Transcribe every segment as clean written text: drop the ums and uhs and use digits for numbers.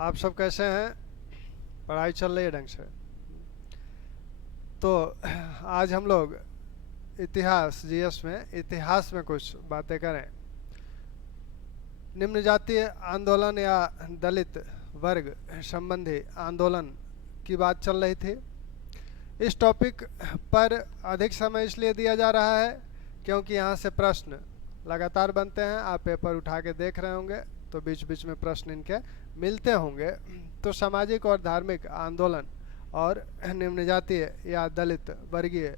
आप सब कैसे हैं? पढ़ाई चल रही है ढंग से? तो आज हम लोग इतिहास जीएस में इतिहास में कुछ बातें करें। निम्न जातीय आंदोलन या दलित वर्ग संबंधी आंदोलन की बात चल रही थी। इस टॉपिक पर अधिक समय इसलिए दिया जा रहा है क्योंकि यहाँ से प्रश्न लगातार बनते हैं। आप पेपर उठा के देख रहे होंगे तो बीच बीच में प्रश्न इनके मिलते होंगे। तो सामाजिक और धार्मिक आंदोलन और निम्न जातीय या दलित वर्गीय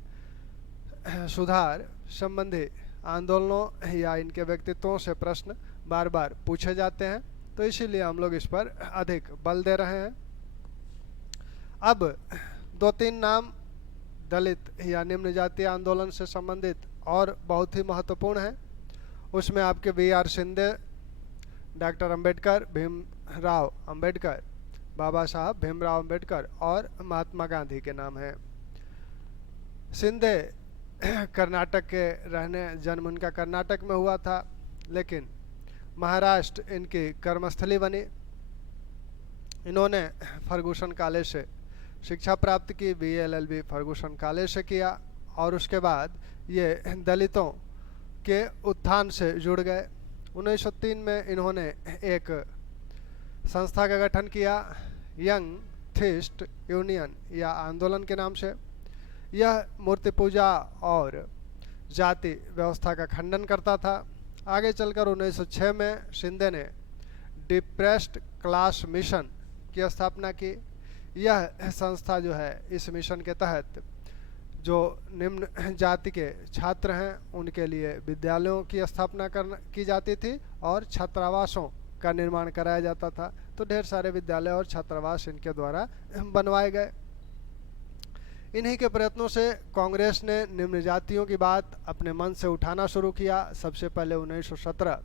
सुधार संबंधी आंदोलनों या इनके व्यक्तित्वों से प्रश्न बार बार पूछे जाते हैं, तो इसीलिए हम लोग इस पर अधिक बल दे रहे हैं। अब दो तीन नाम दलित या निम्न जातीय आंदोलन से संबंधित और बहुत ही महत्वपूर्ण है। उसमें आपके वी.आर. शिंदे, डॉक्टर अंबेडकर, भीमराव अंबेडकर, बाबा साहब भीमराव अंबेडकर और महात्मा गांधी के नाम हैं। शिंदे कर्नाटक के जन्म उनका कर्नाटक में हुआ था, लेकिन महाराष्ट्र इनकी कर्मस्थली बनी। इन्होंने फर्गूसन कॉलेज से शिक्षा प्राप्त की, BA-LLB फर्गूसन कॉलेज से किया और उसके बाद ये दलितों के उत्थान से जुड़ गए। 1903 में इन्होंने एक संस्था का गठन किया, यंग थीस्ट यूनियन या आंदोलन के नाम से। यह मूर्ति पूजा और जाति व्यवस्था का खंडन करता था। आगे चलकर 1906 में शिंदे ने डिप्रेस्ड क्लास मिशन की स्थापना की। यह संस्था जो है, इस मिशन के तहत जो निम्न जाति के छात्र हैं उनके लिए विद्यालयों की स्थापना की जाती थी और छात्रावासों का निर्माण कराया जाता था। तो ढेर सारे विद्यालय और छात्रावास इनके द्वारा बनवाए गए। इन्हीं के प्रयत्नों से कांग्रेस ने निम्न जातियों की बात अपने मन से उठाना शुरू किया। सबसे पहले 1917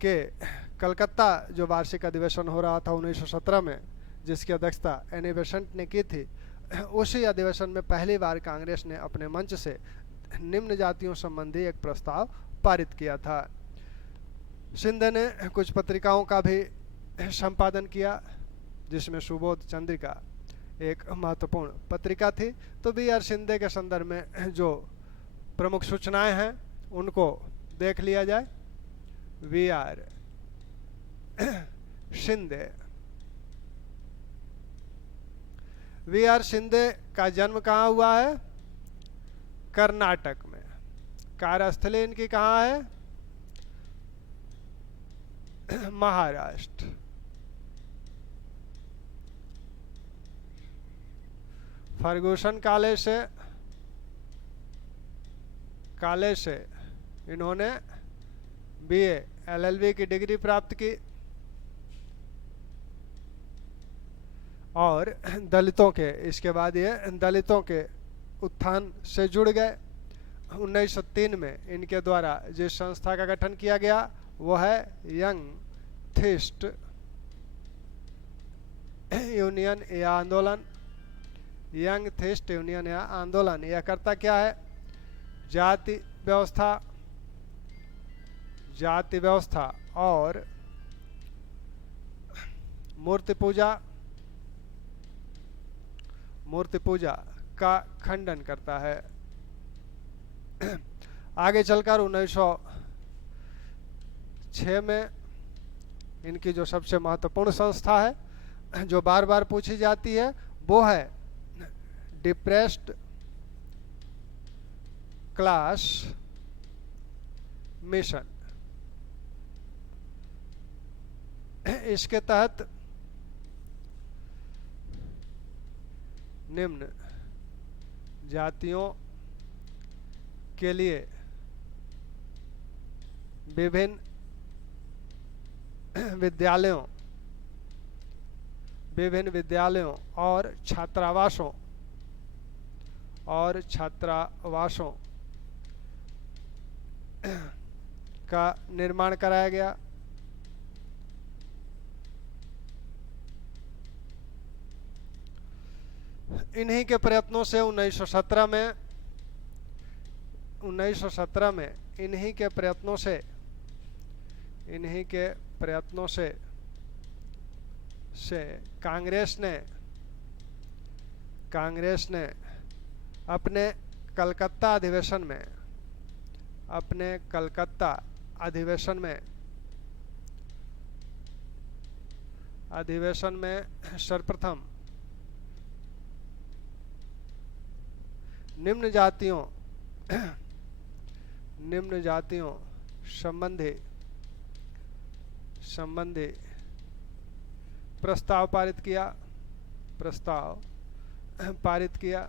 के कलकत्ता जो वार्षिक अधिवेशन हो रहा था 1917 में, जिसकी अध्यक्षता एनी बेसेंट ने की थी, उसी अधिवेशन में पहली बार कांग्रेस ने अपने मंच से निम्न जातियों संबंधी एक प्रस्ताव पारित किया था। शिंदे ने कुछ पत्रिकाओं का भी संपादन किया, जिसमें सुबोध चंद्रिका एक महत्वपूर्ण पत्रिका थी। तो वी.आर. शिंदे के संदर्भ में जो प्रमुख सूचनाएं हैं उनको देख लिया जाए। वी.आर. शिंदे। वी.आर. शिंदे का जन्म कहाँ हुआ है? कर्नाटक में। कार्यस्थली इनकी कहाँ है? महाराष्ट्र। फर्गूसन कॉलेज से इन्होंने BA-LLB की डिग्री प्राप्त की और दलितों के, इसके बाद ये दलितों के उत्थान से जुड़ गए। 1903 में इनके द्वारा जिस संस्था का गठन किया गया वो है यंग थीस्ट यूनियन या आंदोलन। यंग थीस्ट यूनियन या आंदोलन यह करता क्या है? जाति व्यवस्था और मूर्ति पूजा का खंडन करता है। आगे चलकर 1906 में इनकी जो सबसे महत्वपूर्ण संस्था है, जो बार बार पूछी जाती है, वो है डिप्रेस्ड क्लास मिशन। इसके तहत निम्न जातियों के लिए विभिन्न विद्यालयों और छात्रावासों का निर्माण कराया गया। इन्हीं के प्रयत्नों से 1917 में इन्हीं के प्रयत्नों से से कांग्रेस ने अपने कलकत्ता अधिवेशन में सर्वप्रथम निम्न जातियों संबंधी प्रस्ताव पारित किया।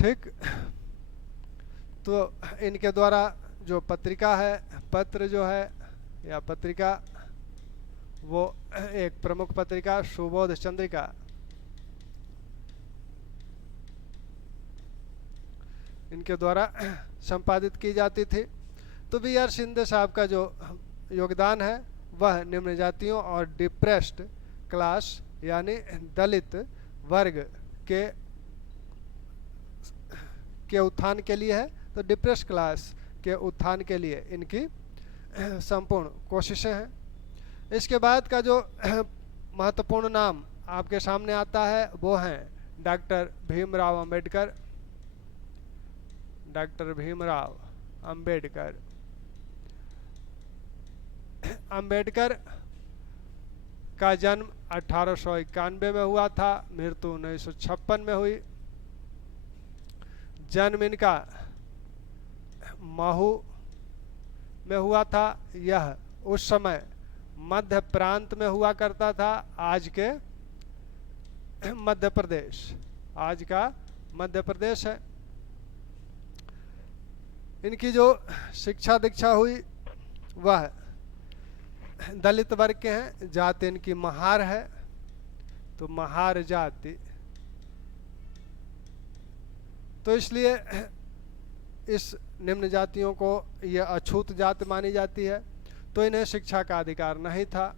ठीक, तो इनके द्वारा जो पत्र जो है या पत्रिका, वो एक प्रमुख पत्रिका सुबोध चंद्रिका, इनके द्वारा संपादित की जाती थी। तो B.R. शिंदे साहब का जो योगदान है वह निम्न जातियों और डिप्रेस्ड क्लास यानी दलित वर्ग के उत्थान के लिए है। तो डिप्रेस्ड क्लास के उत्थान के लिए इनकी संपूर्ण कोशिशें हैं। इसके बाद का जो महत्वपूर्ण नाम आपके सामने आता है वो हैं डॉक्टर भीमराव अंबेडकर का जन्म 1891 में हुआ था, मृत्यु 1956 में हुई। जन्म इनका महू में हुआ था। यह उस समय मध्य प्रांत में हुआ करता था, आज के मध्य प्रदेश, आज का मध्य प्रदेश है। इनकी जो शिक्षा दीक्षा हुई वह दलित वर्ग के हैं। जाति इनकी महार है, तो महार जाति, तो इसलिए इस निम्न जातियों को यह अछूत जाति मानी जाती है। तो इन्हें शिक्षा का अधिकार नहीं था।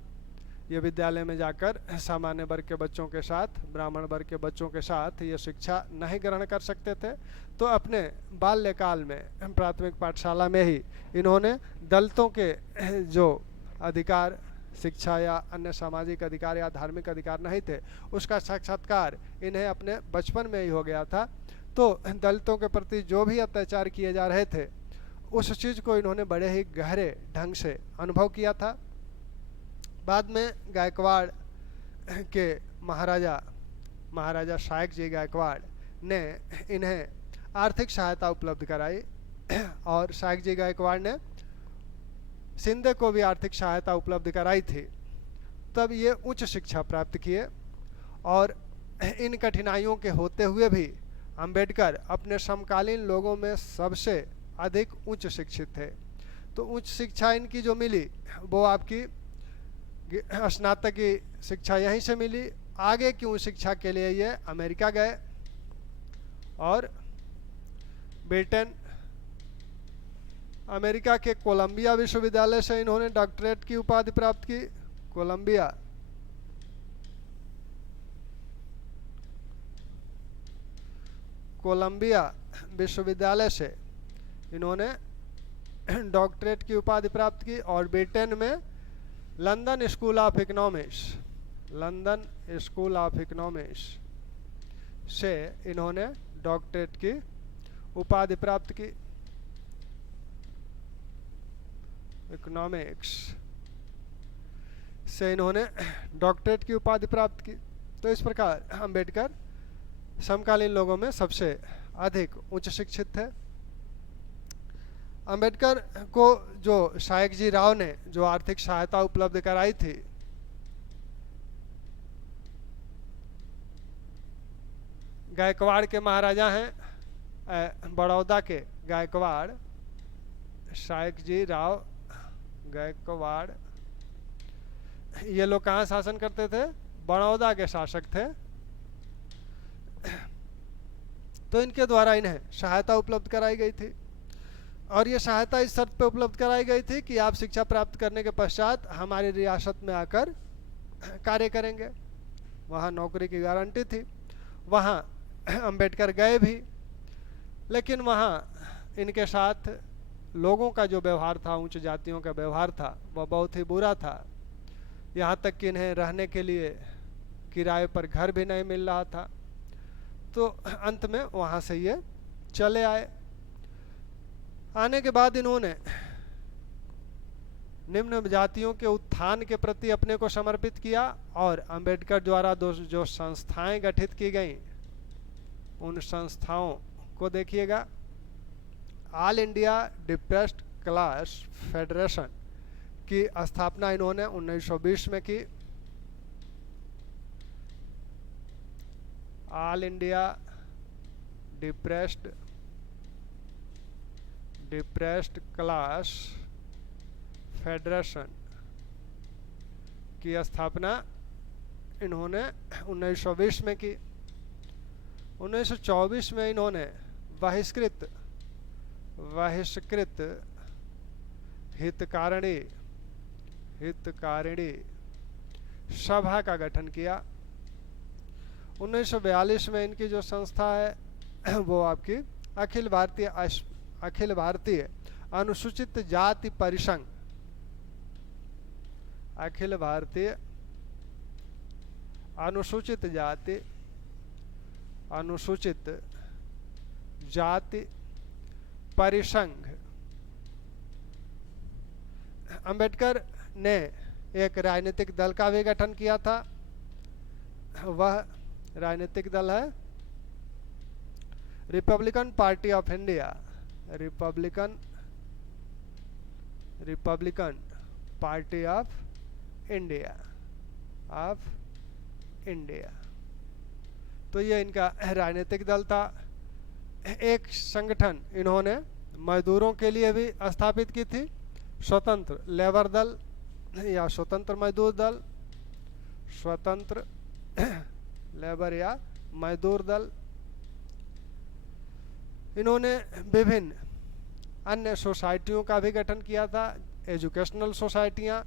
ये विद्यालय में जाकर सामान्य वर्ग के बच्चों के साथ, ब्राह्मण वर्ग के बच्चों के साथ ये शिक्षा नहीं ग्रहण कर सकते थे। तो अपने बाल्यकाल में प्राथमिक पाठशाला में ही इन्होंने दलितों के जो अधिकार, शिक्षा या अन्य सामाजिक अधिकार या धार्मिक अधिकार नहीं थे, उसका साक्षात्कार इन्हें अपने बचपन में ही हो गया था। तो दलितों के प्रति जो भी अत्याचार किए जा रहे थे, उस चीज़ को इन्होंने बड़े ही गहरे ढंग से अनुभव किया था। बाद में गायकवाड़ के महाराजा शायक जी गायकवाड़ ने इन्हें आर्थिक सहायता उपलब्ध कराई और शायक जी गायकवाड़ ने शिंदे को भी आर्थिक सहायता उपलब्ध कराई थी। तब ये उच्च शिक्षा प्राप्त किए और इन कठिनाइयों के होते हुए भी अंबेडकर अपने समकालीन लोगों में सबसे अधिक उच्च शिक्षित थे। तो उच्च शिक्षा इनकी जो मिली वो आपकी स्नातक की शिक्षा यहीं से मिली। आगे की उच्च शिक्षा के लिए ये अमेरिका गए और ब्रिटेन, अमेरिका के कोलंबिया विश्वविद्यालय से इन्होंने डॉक्टरेट की उपाधि प्राप्त की। कोलंबिया विश्वविद्यालय से इन्होंने डॉक्टरेट की उपाधि प्राप्त की और ब्रिटेन में लंदन स्कूल ऑफ इकोनॉमिक्स से इन्होंने डॉक्टरेट की उपाधि प्राप्त की। इकोनॉमिक्स से इन्होंने डॉक्टरेट की उपाधि प्राप्त की। तो इस प्रकार अंबेडकर समकालीन लोगों में सबसे अधिक उच्च शिक्षित थे। अंबेडकर को जो शायक जी राव ने जो आर्थिक सहायता उपलब्ध कराई थी, गायकवाड़ के महाराजा हैं बड़ौदा के गायकवाड़, शायक जी राव गायकवाड़, ये लोग कहाँ शासन करते थे? बड़ौदा के शासक थे। तो इनके द्वारा इन्हें सहायता उपलब्ध कराई गई थी और ये सहायता इस शर्त पे उपलब्ध कराई गई थी कि आप शिक्षा प्राप्त करने के पश्चात हमारी रियासत में आकर कार्य करेंगे। वहाँ नौकरी की गारंटी थी। वहाँ अंबेडकर गए भी, लेकिन वहाँ इनके साथ लोगों का जो व्यवहार था, उच्च जातियों का व्यवहार था, वह बहुत ही बुरा था। यहाँ तक कि इन्हें रहने के लिए किराए पर घर भी नहीं मिल रहा था। तो अंत में वहाँ से ये चले आए। आने के बाद इन्होंने निम्न जातियों के उत्थान के प्रति अपने को समर्पित किया और अंबेडकर द्वारा जो संस्थाएं गठित की गई, उन संस्थाओं को देखिएगा। All India depressed class federation की स्थापना इन्होंने 1920 में की। All India depressed class federation की स्थापना इन्होंने 1920 में की। 1924 में इन्होंने बहिष्कृत हितकारिणी सभा का गठन किया। 1942 में इनकी जो संस्था है वो आपकी अखिल भारतीय अनुसूचित जाति परिसंघ, अखिल भारतीय अनुसूचित जाति परिसंघ। अंबेडकर ने एक राजनीतिक दल का भी गठन किया था। वह राजनीतिक दल है Republican party of India, Republican party of India. तो ये इनका राजनीतिक दल था। एक संगठन इन्होंने मजदूरों के लिए भी स्थापित की थी, स्वतंत्र लेबर दल या स्वतंत्र मजदूर दल, स्वतंत्र लेबर या मजदूर दल। इन्होंने विभिन्न अन्य सोसाइटियों का भी गठन किया था, एजुकेशनल सोसाइटियाँ।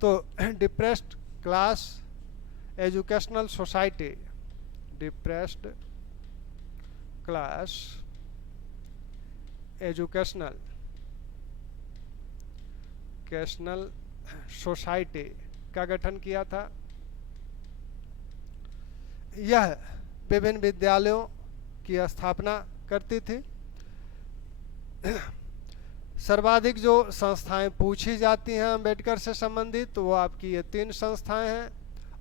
तो depressed class educational society, depressed class educational society का गठन किया था। यह विभिन्न विद्यालयों की स्थापना करती थी। सर्वाधिक जो संस्थाएं पूछी जाती हैं अंबेडकर से संबंधित, वो आपकी ये 3 संस्थाएं हैं।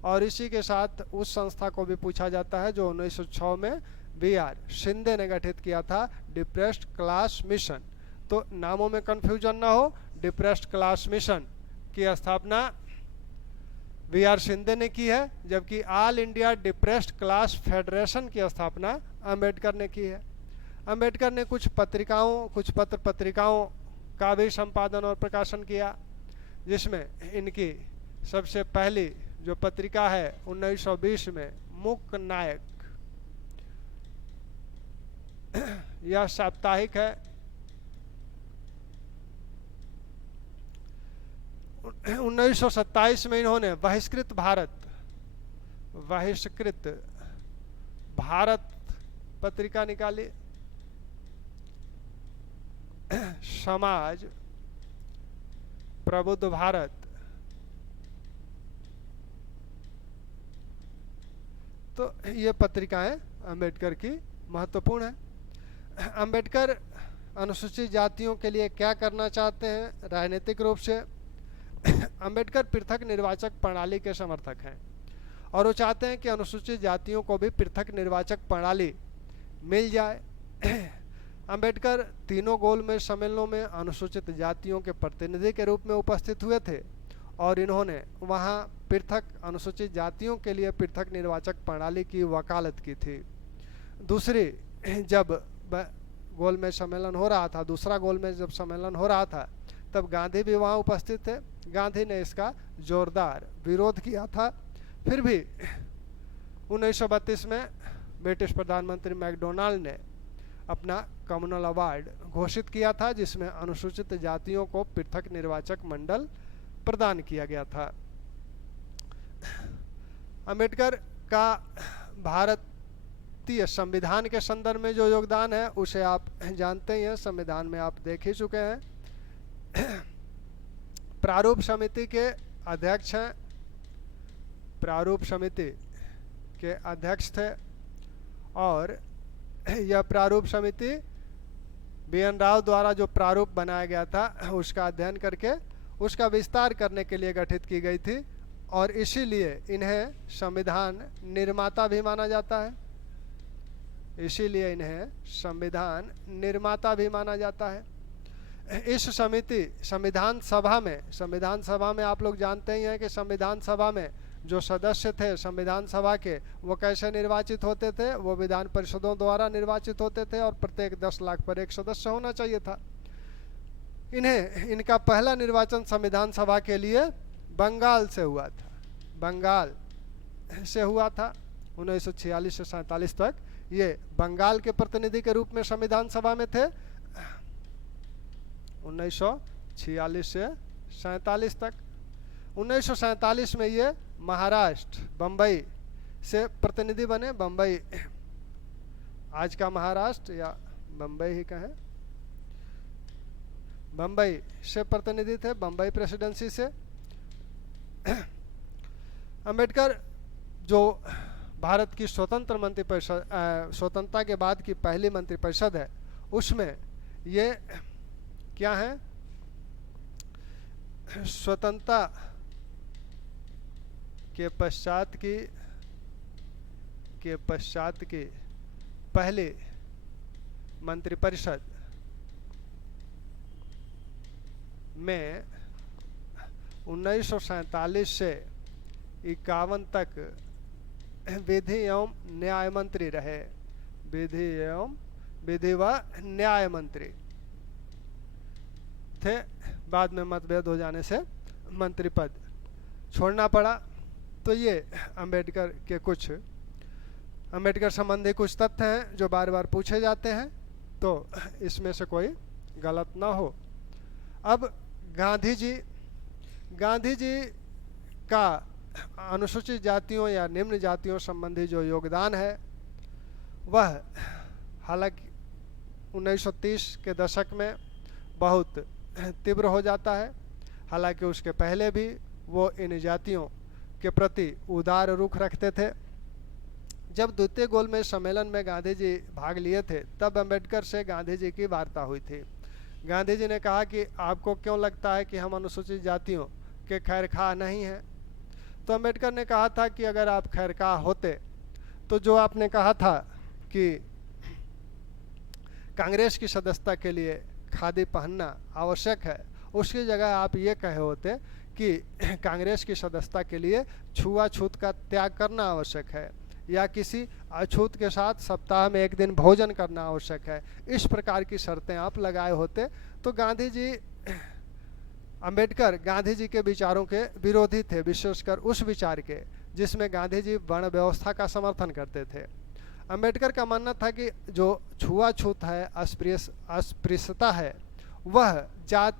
और इसी के साथ उस संस्था को भी पूछा जाता है जो 1906 में B.R. शिंदे ने गठित किया था, डिप्रेस्ड क्लास मिशन। तो नामों में कंफ्यूजन ना हो, डिप्रेस्ड क्लास मिशन की स्थापना B.R. शिंदे ने की है, जबकि all India depressed class federation की स्थापना अंबेडकर ने की है। अंबेडकर ने कुछ पत्र पत्रिकाओं का भी संपादन और प्रकाशन किया, जिसमें इनकी सबसे पहली जो पत्रिका है 1920 में मुक नायक, यह साप्ताहिक है। 1927 में इन्होंने बहिष्कृत भारत पत्रिका निकाली। समाज प्रबुद्ध भारत, तो ये पत्रिकाएं अंबेडकर की महत्वपूर्ण है। अंबेडकर अनुसूचित जातियों के लिए क्या करना चाहते हैं राजनीतिक रूप से? अंबेडकर पृथक निर्वाचक प्रणाली के समर्थक हैं और वो चाहते हैं कि अनुसूचित जातियों को भी पृथक निर्वाचक प्रणाली मिल जाए। अंबेडकर तीनों गोलमेज सम्मेलनों में अनुसूचित जातियों के प्रतिनिधि के रूप में उपस्थित हुए थे और इन्होंने वहां पृथक अनुसूचित जातियों के लिए पृथक निर्वाचक प्रणाली की वकालत की थी। दूसरी जब गोलमेज सम्मेलन हो रहा था, दूसरा गोलमेज जब सम्मेलन हो रहा था, तब गांधी भी वहां उपस्थित थे। गांधी ने इसका जोरदार विरोध किया था। फिर भी 1932 में ब्रिटिश प्रधानमंत्री मैकडोनाल्ड ने अपना कम्युनल अवार्ड घोषित किया था, जिसमें अनुसूचित जातियों को पृथक निर्वाचक मंडल प्रदान किया गया था। अंबेडकर का भारतीय संविधान के संदर्भ में जो योगदान है उसे आप जानते ही हैं, संविधान में आप देख ही चुके हैं। प्रारूप समिति के अध्यक्ष हैं, प्रारूप समिति के अध्यक्ष थे। और यह प्रारूप समिति BN राव द्वारा जो प्रारूप बनाया गया था उसका अध्ययन करके उसका विस्तार करने के लिए गठित की गई थी, और इसीलिए इन्हें संविधान निर्माता भी माना जाता है, इसीलिए इन्हें संविधान निर्माता भी माना जाता है। इस समिति संविधान सभा में आप लोग जानते ही हैं कि संविधान सभा में जो सदस्य थे संविधान सभा के, वो कैसे निर्वाचित होते थे, वो विधान परिषदों द्वारा निर्वाचित होते थे, और प्रत्येक 10 लाख पर एक सदस्य होना चाहिए था। इनका पहला निर्वाचन संविधान सभा के लिए बंगाल से हुआ था, बंगाल से हुआ था। 1946 से 47 तक ये बंगाल के प्रतिनिधि के रूप में संविधान सभा में थे। 1946 से 47 तक। 1947 में ये महाराष्ट्र बम्बई से प्रतिनिधि बने। बम्बई आज का महाराष्ट्र या बम्बई ही कहें, बम्बई से प्रतिनिधि थे, बम्बई प्रेसिडेंसी से। अंबेडकर जो भारत की स्वतंत्र मंत्रिपरिषद, स्वतंत्रता के बाद की पहली मंत्रिपरिषद है, उसमें ये क्या है, स्वतंत्रता के पश्चात की पहली मंत्रिपरिषद में 1947 से 51 तक विधि एवं न्याय मंत्री रहे, विधि व न्याय मंत्री थे। बाद में मतभेद हो जाने से मंत्री पद छोड़ना पड़ा। तो ये अंबेडकर संबंधी कुछ तथ्य हैं जो बार बार पूछे जाते हैं, तो इसमें से कोई गलत ना हो। अब गांधी जी का अनुसूचित जातियों या निम्न जातियों संबंधी जो योगदान है, वह हालांकि 1930 के दशक में बहुत तीव्र हो जाता है। हालांकि उसके पहले भी वो इन जातियों के प्रति उदार रुख रखते थे। जब द्वितीय गोलमेज सम्मेलन में गांधी जी भाग लिए थे, तब अंबेडकर से गांधी जी की वार्ता हुई थी। गांधी जी ने कहा कि आपको क्यों लगता है कि हम अनुसूचित जातियों के खैरख्वाह नहीं हैं? तो अंबेडकर ने कहा था कि अगर आप खैरख्वाह होते तो जो आपने कहा था कि कांग्रेस की सदस्यता के लिए खादी पहनना आवश्यक है, उसकी जगह आप ये कहे होते कि कांग्रेस की सदस्यता के लिए छुआछूत का त्याग करना आवश्यक है, या किसी अछूत के साथ सप्ताह में 1 दिन भोजन करना आवश्यक है। इस प्रकार की शर्तें आप लगाए होते तो अंबेडकर गांधी जी के विचारों के विरोधी थे, विशेषकर उस विचार के जिसमें गांधी जी वर्ण व्यवस्था का समर्थन करते थे। अंबेडकर का मानना था कि जो छुआछूत है, अस्पृश्यता है, वह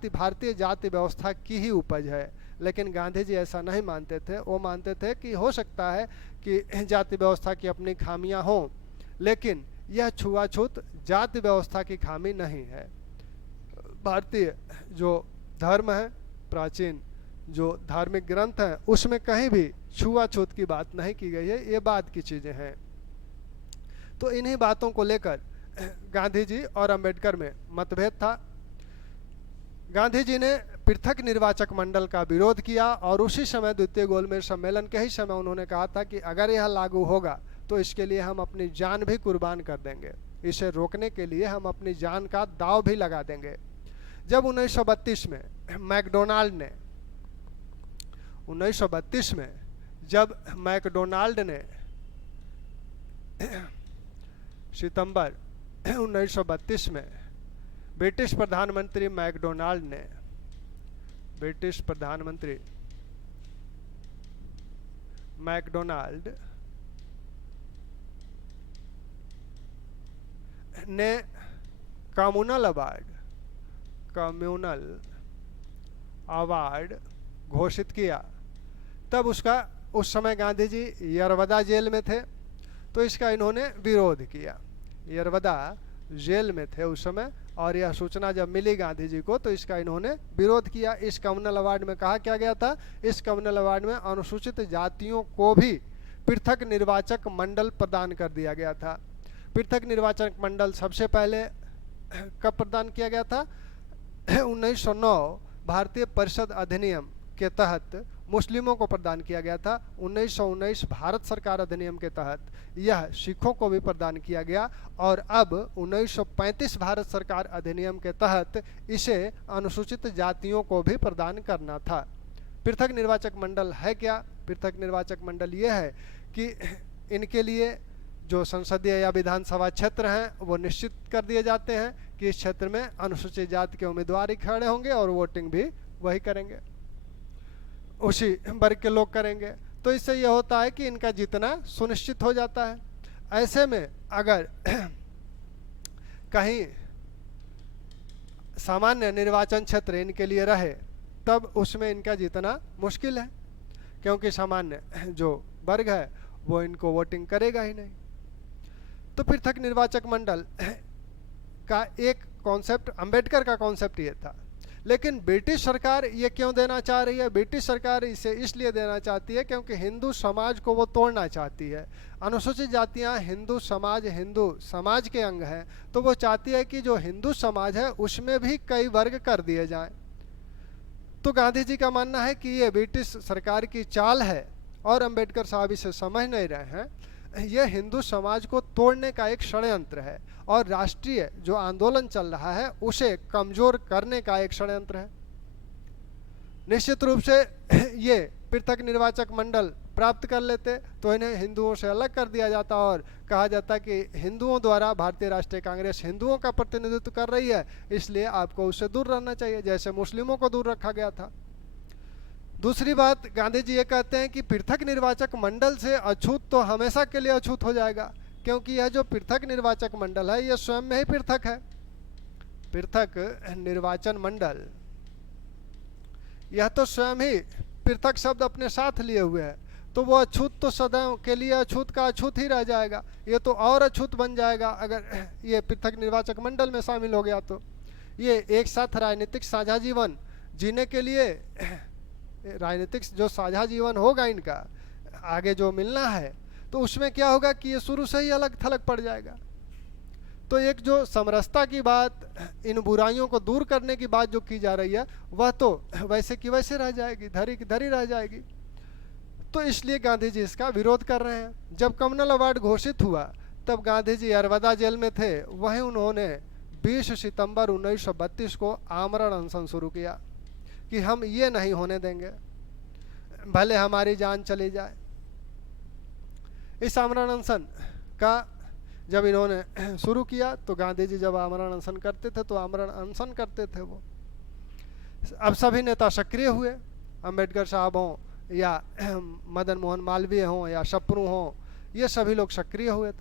भारतीय जाति व्यवस्था की ही उपज है। लेकिन गांधी जी ऐसा नहीं मानते थे। वो मानते थे कि हो सकता है कि जाति व्यवस्था की अपनी खामियां हों, लेकिन यह छुआछूत जाति व्यवस्था की खामी नहीं है। भारतीय जो धर्म है, प्राचीन जो धार्मिक ग्रंथ हैं, उसमें कहीं भी छुआछूत की बात नहीं की गई है। ये बाद की चीज़ें हैं। तो इन्हीं बातों को लेकर गांधी जी और अंबेडकर में मतभेद था। गांधी जी ने पृथक निर्वाचक मंडल का विरोध किया, और उसी समय द्वितीय गोलमेज सम्मेलन के ही समय उन्होंने कहा था कि अगर यह लागू होगा तो इसके लिए हम अपनी जान भी कुर्बान कर देंगे, इसे रोकने के लिए हम अपनी जान का दांव भी लगा देंगे। जब 1932 में मैकडोनाल्ड ने सितंबर 1932 में ब्रिटिश प्रधानमंत्री मैकडोनाल्ड ने कम्युनल अवार्ड घोषित किया, तब उस समय गांधी जी यरवदा जेल में थे, तो इसका इन्होंने विरोध किया। यरवदा जेल में थे उस समय, और यह सूचना जब मिली गांधी जी को तो इसका इन्होंने विरोध किया। इस कम्युनल अवार्ड में कहा क्या गया था, इस कम्युनल अवार्ड में अनुसूचित जातियों को भी पृथक निर्वाचक मंडल प्रदान कर दिया गया था। पृथक निर्वाचक मंडल सबसे पहले कब प्रदान किया गया था, 1909 भारतीय परिषद अधिनियम के तहत मुस्लिमों को प्रदान किया गया था। 1919 भारत सरकार अधिनियम के तहत यह सिखों को भी प्रदान किया गया और अब 1935 भारत सरकार अधिनियम के तहत इसे अनुसूचित जातियों को भी प्रदान करना था। पृथक निर्वाचक मंडल है क्या, पृथक निर्वाचक मंडल ये है कि इनके लिए जो संसदीय या विधानसभा क्षेत्र हैं वो निश्चित कर दिए जाते हैं कि इस क्षेत्र में अनुसूचित जाति के उम्मीदवार ही खड़े होंगे और वोटिंग भी वही करेंगे, उसी वर्ग के लोग करेंगे। तो इससे यह होता है कि इनका जीतना सुनिश्चित हो जाता है। ऐसे में अगर कहीं सामान्य निर्वाचन क्षेत्र इनके लिए रहे तब उसमें इनका जीतना मुश्किल है, क्योंकि सामान्य जो वर्ग है वो इनको वोटिंग करेगा ही नहीं। तो पृथक निर्वाचक मंडल का एक कॉन्सेप्ट, अंबेडकर का कॉन्सेप्ट ये था, लेकिन ब्रिटिश सरकार ये क्यों देना चाह रही है, ब्रिटिश सरकार इसे इसलिए देना चाहती है क्योंकि हिंदू समाज को वो तोड़ना चाहती है। अनुसूचित जातियां हिंदू समाज के अंग हैं, तो वो चाहती है कि जो हिंदू समाज है उसमें भी कई वर्ग कर दिए जाएं। तो गांधी जी का मानना है कि ये ब्रिटिश सरकार की चाल है और अंबेडकर साहब इसे समझ नहीं रहे हैं। यह हिंदू समाज को तोड़ने का एक षड्यंत्र है और राष्ट्रीय जो आंदोलन चल रहा है उसे कमजोर करने का एक षड्यंत्र है। निश्चित रूप से ये पृथक निर्वाचक मंडल प्राप्त कर लेते तो इन्हें हिंदुओं से अलग कर दिया जाता और कहा जाता कि हिंदुओं द्वारा भारतीय राष्ट्रीय कांग्रेस हिंदुओं का प्रतिनिधित्व कर रही है, इसलिए आपको उससे दूर रहना चाहिए, जैसे मुस्लिमों को दूर रखा गया था। दूसरी बात, गांधी जी ये कहते हैं कि पृथक निर्वाचक मंडल से अछूत तो हमेशा के लिए अछूत हो जाएगा, क्योंकि यह जो पृथक निर्वाचक मंडल है यह स्वयं में ही पृथक है। पृथक निर्वाचन मंडल यह तो स्वयं ही पृथक शब्द अपने साथ लिए हुए है, तो वो अछूत तो सदैव के लिए अछूत का अछूत ही रह जाएगा। ये तो और अछूत बन जाएगा अगर ये पृथक निर्वाचक मंडल में शामिल हो गया। तो ये एक साथ राजनीतिक साझा जीवन जीने के लिए, राजनीतिक जो साझा जीवन होगा इनका आगे जो मिलना है, तो उसमें क्या होगा कि ये शुरू से ही अलग थलग पड़ जाएगा। तो एक जो समरसता की बात, इन बुराइयों को दूर करने की बात जो की जा रही है वह तो वैसे की वैसे रह जाएगी, धरी की धरी रह जाएगी। तो इसलिए गांधी जी इसका विरोध कर रहे हैं। जब कम्युनल अवार्ड घोषित हुआ तब गांधी जी अरवदा जेल में थे, वहीं उन्होंने 20 सितंबर 1932 को आमरण अनशन शुरू किया कि हम ये नहीं होने देंगे, भले हमारी जान चली जाए। इस आमरण अनशन का जब इन्होंने शुरू किया तो गांधी जी जब आमरण अनशन करते थे तो आमरण अनशन करते थे वो। अब सभी नेता सक्रिय हुए, अंबेडकर साहब हों या मदन मोहन मालवीय हों या शपरू हों, ये सभी लोग सक्रिय हुए।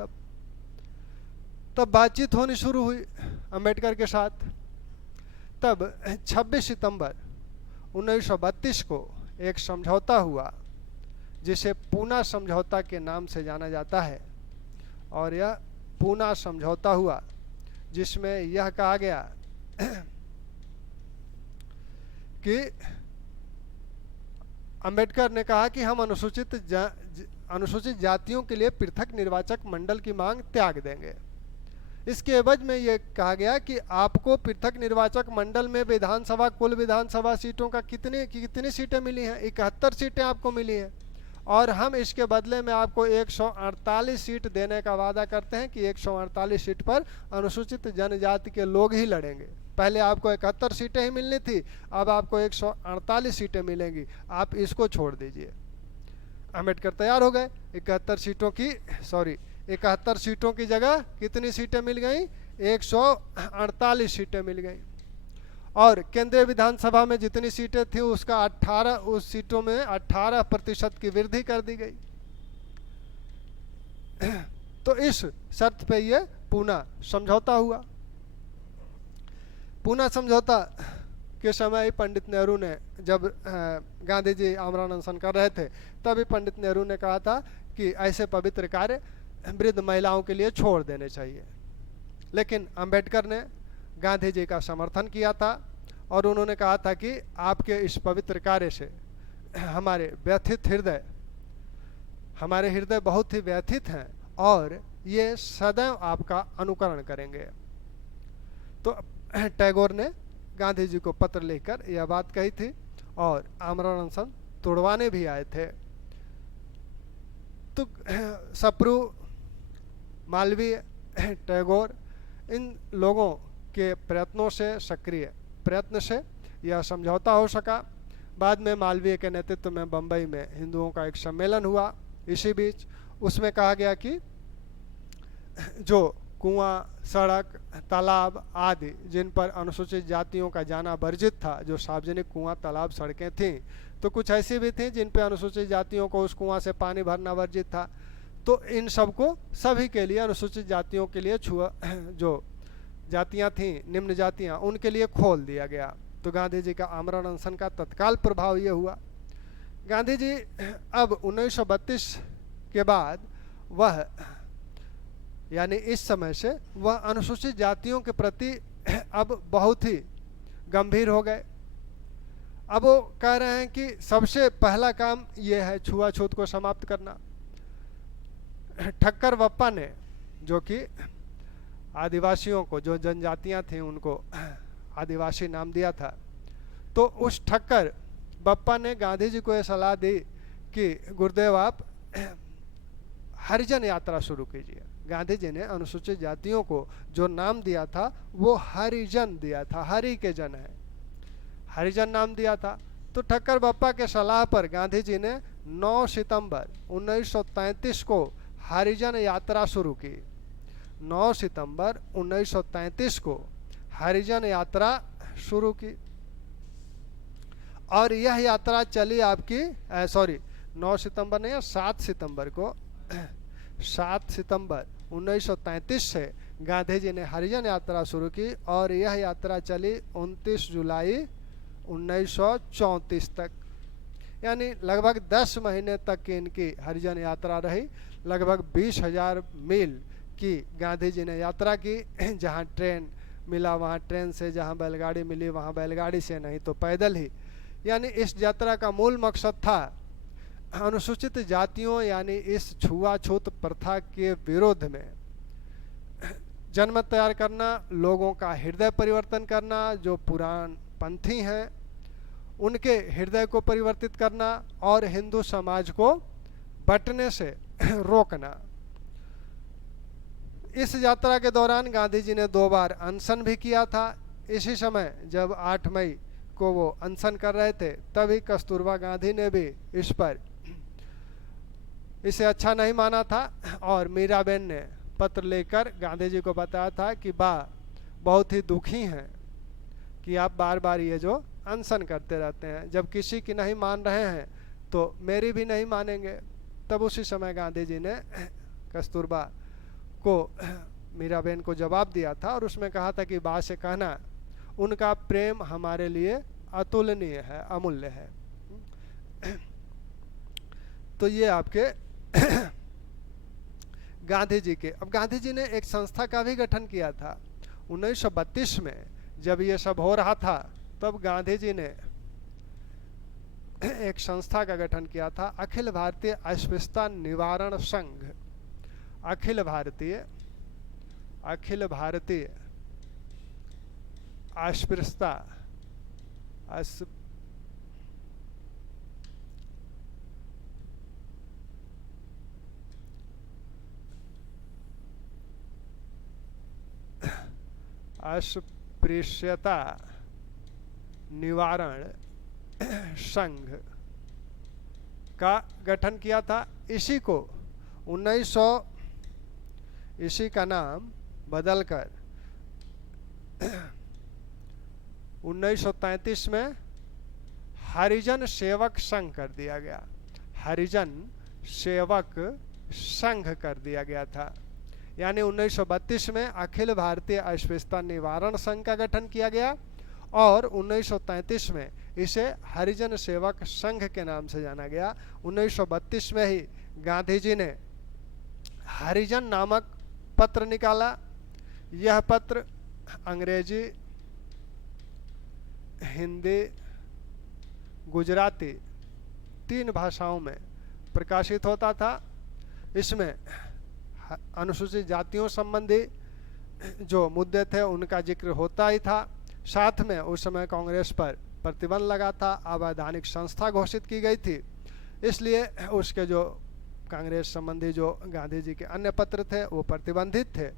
तब बातचीत होनी शुरू हुई अंबेडकर के साथ। तब 26 सितंबर 1932 को एक समझौता हुआ जिसे पूना समझौता के नाम से जाना जाता है, और यह पूना समझौता हुआ जिसमें यह कहा गया कि अंबेडकर ने कहा कि हम अनुसूचित जातियों के लिए पृथक निर्वाचक मंडल की मांग त्याग देंगे। इसके एवज में यह कहा गया कि आपको पृथक निर्वाचक मंडल में विधानसभा, कुल विधानसभा सीटों का कितनी सीटें मिली हैं, 71 सीटें आपको मिली हैं, और हम इसके बदले में आपको 148 सीट देने का वादा करते हैं कि 148 सीट पर अनुसूचित जनजाति के लोग ही लड़ेंगे। पहले आपको 71 सीटें ही मिलनी थी, अब आपको 148 सीटें मिलेंगी, आप इसको छोड़ दीजिए। अंबेडकर तैयार हो गए। 71 सीटों की जगह कितनी सीटें मिल गई, 148 सीटें मिल गई। और केंद्रीय विधानसभा में जितनी सीटें थी उसका 18, उस सीटों में 18% की वृद्धि कर दी गई। तो इस शर्त पे ये पूना समझौता हुआ। पूना समझौता के समय पंडित नेहरू ने, जब गांधी जी आमरण अनशन कर रहे थे, तभी पंडित नेहरू ने कहा था कि ऐसे पवित्र कार्य वृद्ध महिलाओं के लिए छोड़ देने चाहिए। लेकिन अंबेडकर ने गांधी जी का समर्थन किया था और उन्होंने कहा था कि आपके इस पवित्र कार्य से हमारे हृदय बहुत ही व्यथित हैं और ये सदैव आपका अनुकरण करेंगे। तो टैगोर ने गांधी जी को पत्र लिखकर यह बात कही थी और आमरण अनशन तोड़वाने भी आए थे। तो सप्रू, मालवीय, टैगोर, इन लोगों के प्रयत्नों से, सक्रिय प्रयत्न से यह समझौता हो सका। बाद में मालवीय के नेतृत्व में बम्बई में हिंदुओं का एक सम्मेलन हुआ। इसी बीच उसमें कहा गया कि जो कुआं, सड़क, तालाब आदि जिन पर अनुसूचित जातियों का जाना वर्जित था, जो सार्वजनिक कुआं, तालाब, सड़कें थीं, तो कुछ ऐसी भी थीं जिन पर अनुसूचित जातियों को उस कुआं से पानी भरना वर्जित था। तो इन सबको, सभी के लिए, अनुसूचित जातियों के लिए जो जातियां थीं, निम्न जातियां, उनके लिए खोल दिया गया। तो गांधी जी का आमरण अनशन का तत्काल प्रभाव ये हुआ। गांधी जी अब 1932 के बाद वह, यानी इस समय से वह अनुसूचित जातियों के प्रति अब बहुत ही गंभीर हो गए। अब वो कह रहे हैं कि सबसे पहला काम यह है छुआछूत को समाप्त करना। ठक्कर बप्पा ने, जो कि आदिवासियों को, जो जनजातियां थीं उनको आदिवासी नाम दिया था, तो उस ठक्कर बप्पा ने गांधी जी को यह सलाह दी कि गुरुदेव आप हरिजन यात्रा शुरू कीजिए। गांधी जी ने अनुसूचित जातियों को जो नाम दिया था वो हरिजन दिया था, हरि के जन है, हरिजन नाम दिया था। तो ठक्कर बप्पा के सलाह पर गांधी जी ने 9 सितंबर 1933 को हरिजन यात्रा शुरू की। 9 सितंबर 1933 को हरिजन यात्रा शुरू की और यह यात्रा चली आपकी 9 सितंबर नहीं, 7 सितंबर को 7 सितंबर 1933 से गांधी जी ने हरिजन यात्रा शुरू की और यह यात्रा चली 29 जुलाई 1934 तक, यानी लगभग 10 महीने तक की इनकी हरिजन यात्रा रही। लगभग 20,000 मील की गांधी जी ने यात्रा की। जहां ट्रेन मिला वहां ट्रेन से, जहां बैलगाड़ी मिली वहां बैलगाड़ी से, नहीं तो पैदल ही। यानी इस यात्रा का मूल मकसद था अनुसूचित जातियों यानी इस छुआछूत प्रथा के विरोध में जनमत तैयार करना, लोगों का हृदय परिवर्तन करना, जो पुरान पंथी हैं उनके हृदय को परिवर्तित करना और हिंदू समाज को बंटने से रोकना। इस यात्रा के दौरान गांधी जी ने 2 बार अनशन भी किया था। इसी समय जब 8 मई को वो अनशन कर रहे थे, तभी कस्तूरबा गांधी ने भी इसे अच्छा नहीं माना था और मीराबेन ने पत्र लेकर गांधी जी को बताया था कि बहुत ही दुखी हैं कि आप बार बार ये जो अनशन करते रहते हैं, जब किसी की नहीं मान रहे हैं तो मेरी भी नहीं मानेंगे। तब उसी समय गांधी जी ने कस्तूरबा को, मीराबेन को जवाब दिया था और उसमें कहा था कि बा से कहना उनका प्रेम हमारे लिए अतुलनीय है, अमूल्य है। तो ये आपके गांधी जी के। अब गांधी जी ने एक संस्था का भी गठन किया था 1932 में। जब ये सब हो रहा था तब गांधी जी ने एक संस्था का गठन किया था, अखिल भारतीय अस्पृश्यता निवारण संघ। अखिल भारतीय अस्पृश्यता अस्पृश्यता निवारण संघ का गठन किया था। इसी का नाम बदलकर 1933 में हरिजन सेवक संघ कर दिया गया। हरिजन सेवक संघ कर दिया गया था। यानी 1932 में अखिल भारतीय अस्पृश्यता निवारण संघ का गठन किया गया और 1933 में इसे हरिजन सेवक संघ के नाम से जाना गया। 1932 में ही गांधी जी ने हरिजन नामक पत्र निकाला। यह पत्र अंग्रेजी, हिंदी, गुजराती 3 भाषाओं में प्रकाशित होता था। इसमें अनुसूचित जातियों संबंधी जो मुद्दे थे उनका जिक्र होता ही था। साथ में उस समय कांग्रेस पर प्रतिबंध लगा था, अवैधानिक संस्था घोषित की गई थी, इसलिए उसके जो कांग्रेस संबंधी जो गांधी जी के अन्य पत्र थे वो प्रतिबंधित थे।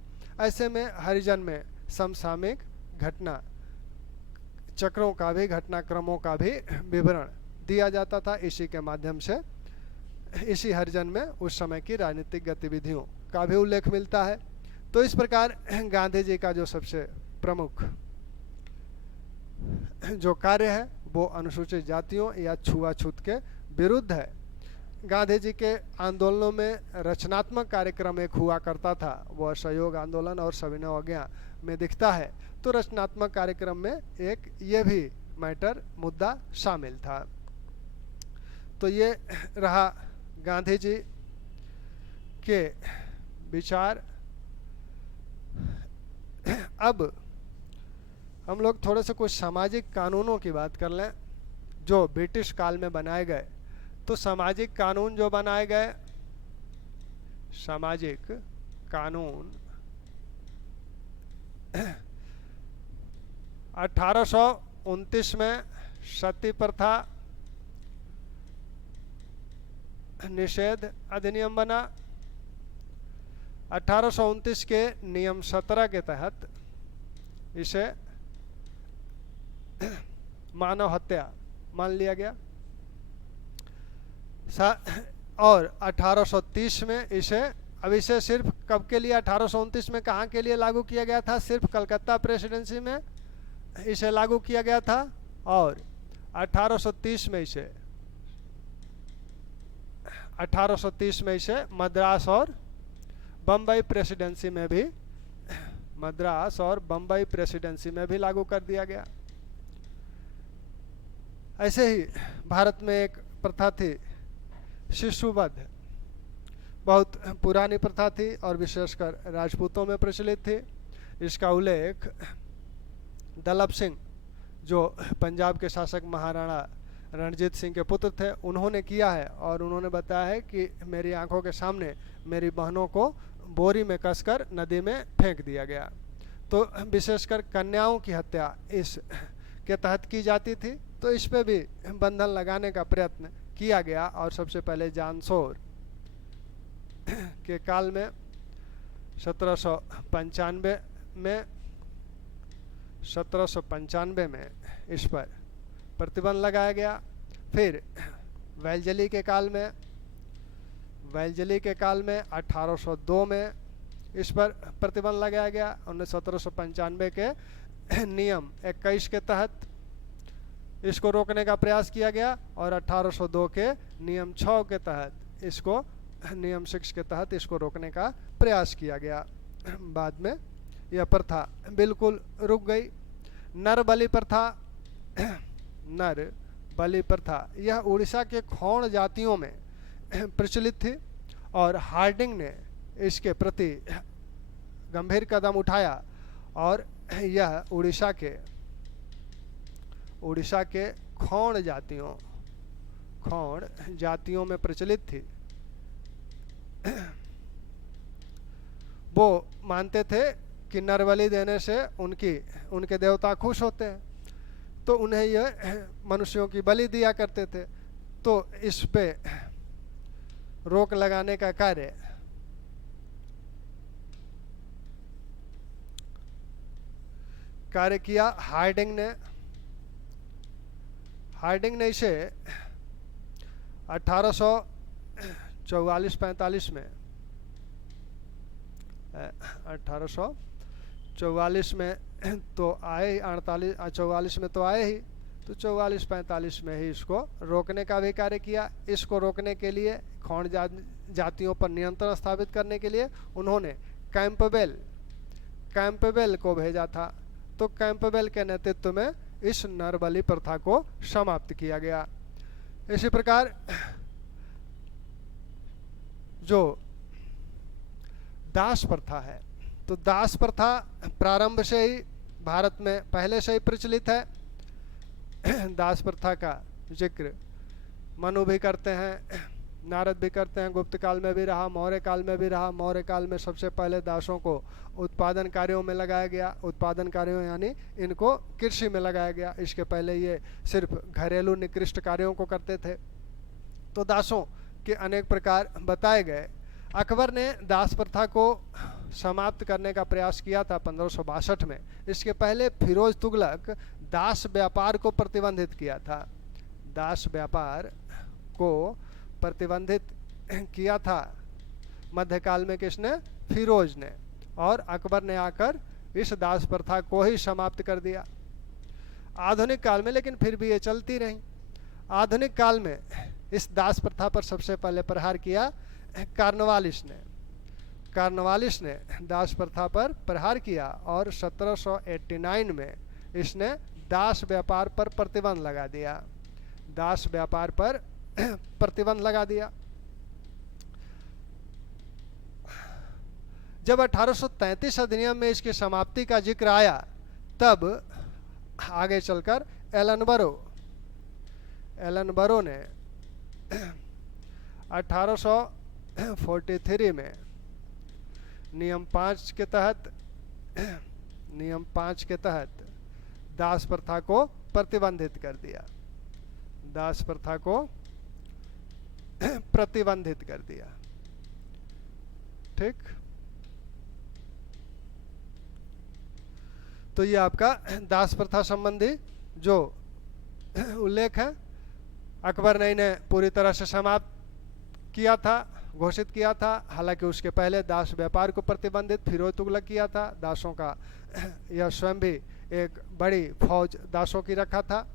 ऐसे में हरिजन में समसामयिक घटना चक्रों का भी, घटनाक्रमों का भी विवरण दिया जाता था। इसी के माध्यम से इसी हरिजन में उस समय की राजनीतिक गतिविधियों का भी उल्लेख मिलता है। तो इस प्रकार गांधी जी का जो सबसे प्रमुख जो कार्य है वो अनुसूचित जातियों या छुआछूत के विरुद्ध है। गांधी जी के आंदोलनों में रचनात्मक कार्यक्रम एक हुआ करता था, वो असहयोग आंदोलन और सविनय अवज्ञा में दिखता है। तो रचनात्मक कार्यक्रम में एक ये भी मैटर, मुद्दा शामिल था। तो ये रहा गांधी जी के विचार। अब हम लोग थोड़े से कुछ सामाजिक कानूनों की बात कर लें जो ब्रिटिश काल में बनाए गए। तो सामाजिक कानून जो बनाए गए, सामाजिक कानून 1829 में सती प्रथा निषेध अधिनियम बना। 1829 के नियम 17 के तहत इसे मानव हत्या मान लिया गया। और 1830 में इसे, अब इसे सिर्फ कब के लिए 1829 में कहाँ के लिए लागू किया गया था? सिर्फ कलकत्ता प्रेसिडेंसी में इसे लागू किया गया था। और 1830 में इसे मद्रास और बम्बई प्रेसिडेंसी में भी, मद्रास और बम्बई प्रेसिडेंसी में भी लागू कर दिया गया। ऐसे ही भारत में एक प्रथा थी शिशुवध, बहुत पुरानी प्रथा थी और विशेषकर राजपूतों में प्रचलित थी। इसका उल्लेख दलप सिंह जो पंजाब के शासक महाराणा रणजीत सिंह के पुत्र थे उन्होंने किया है। और उन्होंने बताया है कि मेरी आंखों के सामने मेरी बहनों को बोरी में कसकर नदी में फेंक दिया गया। तो विशेषकर कन्याओं की हत्या इस के तहत की जाती थी। तो इस पे भी बंधन लगाने का प्रयत्न किया गया। और सबसे पहले जांसोर के काल में 1795 में इस पर प्रतिबंध लगाया गया। फिर वेलजली के काल में 1802 में इस पर प्रतिबंध लगाया गया। 1795 के नियम 21 के तहत इसको रोकने का प्रयास किया गया। और 1802 के नियम 6 के तहत इसको, नियम 6 के तहत इसको रोकने का प्रयास किया गया। बाद में यह प्रथा बिल्कुल रुक गई। नर बलि प्रथा यह उड़ीसा के खोण जातियों में प्रचलित थी और हार्डिंग ने इसके प्रति गंभीर कदम उठाया। और यह उड़ीसा के खोण जातियों में प्रचलित थी। वो मानते थे कि नरबलि देने से उनके देवता खुश होते हैं, तो उन्हें यह मनुष्यों की बलि दिया करते थे। तो इस पे रोक लगाने का कार्य किया हार्डिंग ने इसे 1844-45 में 1844 में तो आए ही, 44 में तो आए ही, तो 44-45 में ही इसको रोकने का भी कार्य किया। इसको रोकने के लिए, खोण जातियों पर नियंत्रण स्थापित करने के लिए उन्होंने कैंपबेल को भेजा था। तो कैंपबेल के नेतृत्व में इस नरबलि प्रथा को समाप्त किया गया। इसी प्रकार जो दास प्रथा है, तो दास प्रथा प्रारंभ से ही भारत में पहले से ही प्रचलित है। दास प्रथा का जिक्र मनु भी करते हैं, नारद भी करते हैं, गुप्त काल में भी रहा, मौर्य काल में भी रहा। मौर्य काल में सबसे पहले दासों को उत्पादन कार्यों में लगाया गया। उत्पादन कार्यों यानी इनको कृषि में लगाया गया। इसके पहले ये सिर्फ घरेलू निकृष्ट कार्यों को करते थे। तो दासों के अनेक प्रकार बताए गए। अकबर ने दास प्रथा को समाप्त करने का प्रयास किया था 1562 में। इसके पहले फिरोज तुगलक दास व्यापार को प्रतिबंधित किया था। दास व्यापार को प्रतिबंधित किया था मध्यकाल में किसने? फिरोज ने। और अकबर ने आकर इस दास प्रथा को ही समाप्त कर दिया। आधुनिक काल में लेकिन फिर भी ये चलती रही। आधुनिक काल में इस दास प्रथा पर सबसे पहले प्रहार किया कार्नवालिस ने। कार्नवालिस ने दास प्रथा पर प्रहार किया और 1789 में इसने दास व्यापार पर प्रतिबंध लगा दिया। दास व्यापार पर प्रतिबंध लगा दिया। जब 1833 अधिनियम में इसकी समाप्ति का जिक्र आया, तब आगे चलकर एलन बरो ने 1843 में नियम 5 के तहत दास प्रथा को प्रतिबंधित कर दिया। दास प्रथा को प्रतिबंधित कर दिया। ठीक, तो ये आपका दास प्रथा संबंधी जो उल्लेख है, अकबर ने इन्हें पूरी तरह से समाप्त किया था, घोषित किया था। हालांकि उसके पहले दास व्यापार को प्रतिबंधित फिरोज तुगलक किया था। दासों का यह स्वयं भी एक बड़ी फौज दासों की रखा था।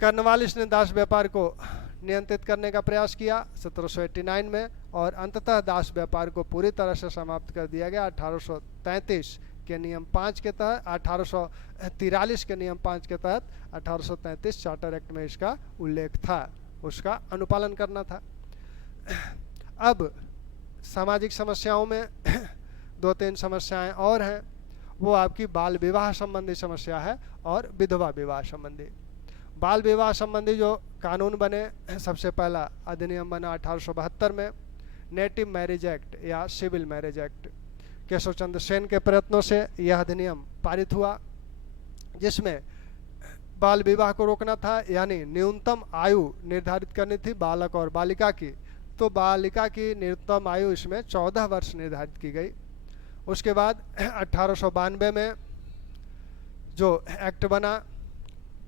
कार्नवालिस ने दास व्यापार को नियंत्रित करने का प्रयास किया 1789 में, और अंततः दास व्यापार को पूरी तरह से समाप्त कर दिया गया 1833 के नियम 5 के तहत। 1843 के नियम 5 के तहत 1833 चार्टर एक्ट में इसका उल्लेख था, उसका अनुपालन करना था। अब सामाजिक समस्याओं में 2-3 समस्याएं और हैं। वो आपकी बाल विवाह संबंधी समस्या है और विधवा विवाह संबंधी। बाल विवाह संबंधी जो कानून बने, सबसे पहला अधिनियम बना 1872 में, नेटिव मैरिज एक्ट या civil marriage act. Keshav Chandra Sen के प्रयत्नों से यह अधिनियम पारित हुआ, जिसमें बाल विवाह को रोकना था, यानी न्यूनतम आयु निर्धारित करनी थी बालक और बालिका की। तो बालिका की न्यूनतम आयु इसमें 14 वर्ष निर्धारित की गई। उसके बाद 1892 में जो एक्ट बना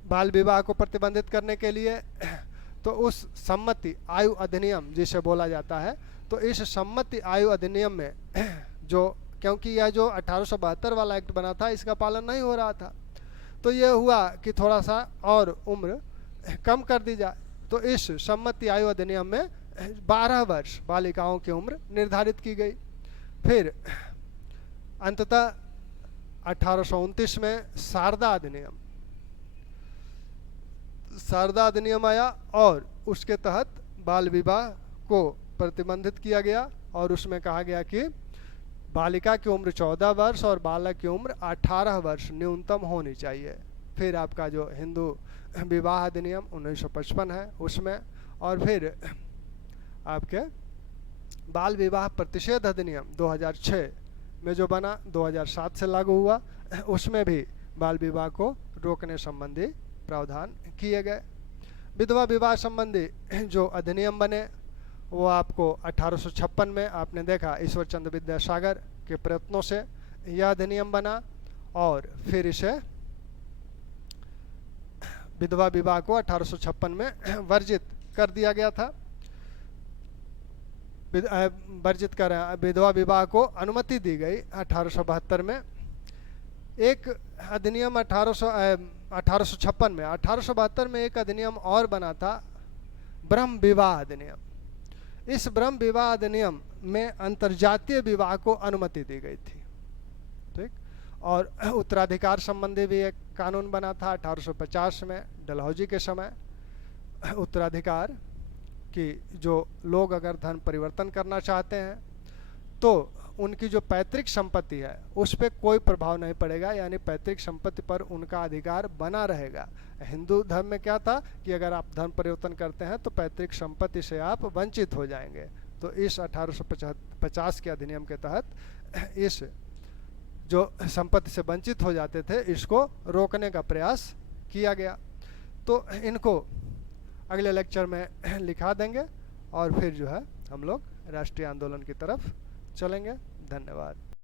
बाल विवाह को प्रतिबंधित करने के लिए, तो उस सम्मति आयु अधिनियम जिसे बोला जाता है, तो इस सम्मति आयु अधिनियम में जो, क्योंकि यह जो 1872 वाला एक्ट बना था इसका पालन नहीं हो रहा था, तो यह हुआ कि थोड़ा सा और उम्र कम कर दी जाए। तो इस सम्मति आयु अधिनियम में 12 वर्ष बालिकाओं की उम्र निर्धारित की गई। फिर अंततः 1829 में शारदा अधिनियम आया और उसके तहत बाल विवाह को प्रतिबंधित किया गया, और उसमें कहा गया कि बालिका की उम्र 14 वर्ष और बालक की उम्र 18 वर्ष न्यूनतम होनी चाहिए। फिर आपका जो हिंदू विवाह अधिनियम 1955 है उसमें, और फिर आपके बाल विवाह प्रतिषेध अधिनियम 2006 में जो बना, 2007 से लागू हुआ, उसमें भी बाल विवाह को रोकने संबंधी प्रावधान किए गए। विधवा विवाह संबंधी जो अधिनियम बने वो आपको 1856 में आपने देखा ईश्वर चंद्र विद्यासागर के प्रयत्नों से यह अधिनियम बना, और फिर इसे विधवा विवाह को 1856 में वर्जित कर दिया गया था। वर्जित कर विधवा विवाह को अनुमति दी गई 1872 में। एक अधिनियम 1856 में, 1872 में एक अधिनियम और बना था, ब्रह्म विवाह अधिनियम। इस ब्रह्म विवाह अधिनियम में अंतर्जातीय विवाह को अनुमति दी गई थी। ठीक, और उत्तराधिकार संबंधी भी एक कानून बना था 1850 में, डलहौजी के समय। उत्तराधिकार कि जो लोग अगर धर्म परिवर्तन करना चाहते हैं तो उनकी जो पैतृक संपत्ति है उस पर कोई प्रभाव नहीं पड़ेगा, यानी पैतृक संपत्ति पर उनका अधिकार बना रहेगा। हिंदू धर्म में क्या था कि अगर आप धर्म परिवर्तन करते हैं तो पैतृक संपत्ति से आप वंचित हो जाएंगे। तो इस 1850 के अधिनियम के तहत इस जो संपत्ति से वंचित हो जाते थे इसको रोकने का प्रयास किया गया। तो इनको अगले लेक्चर में लिखा देंगे और फिर जो है हम लोग राष्ट्रीय आंदोलन की तरफ चलेंगे। धन्यवाद।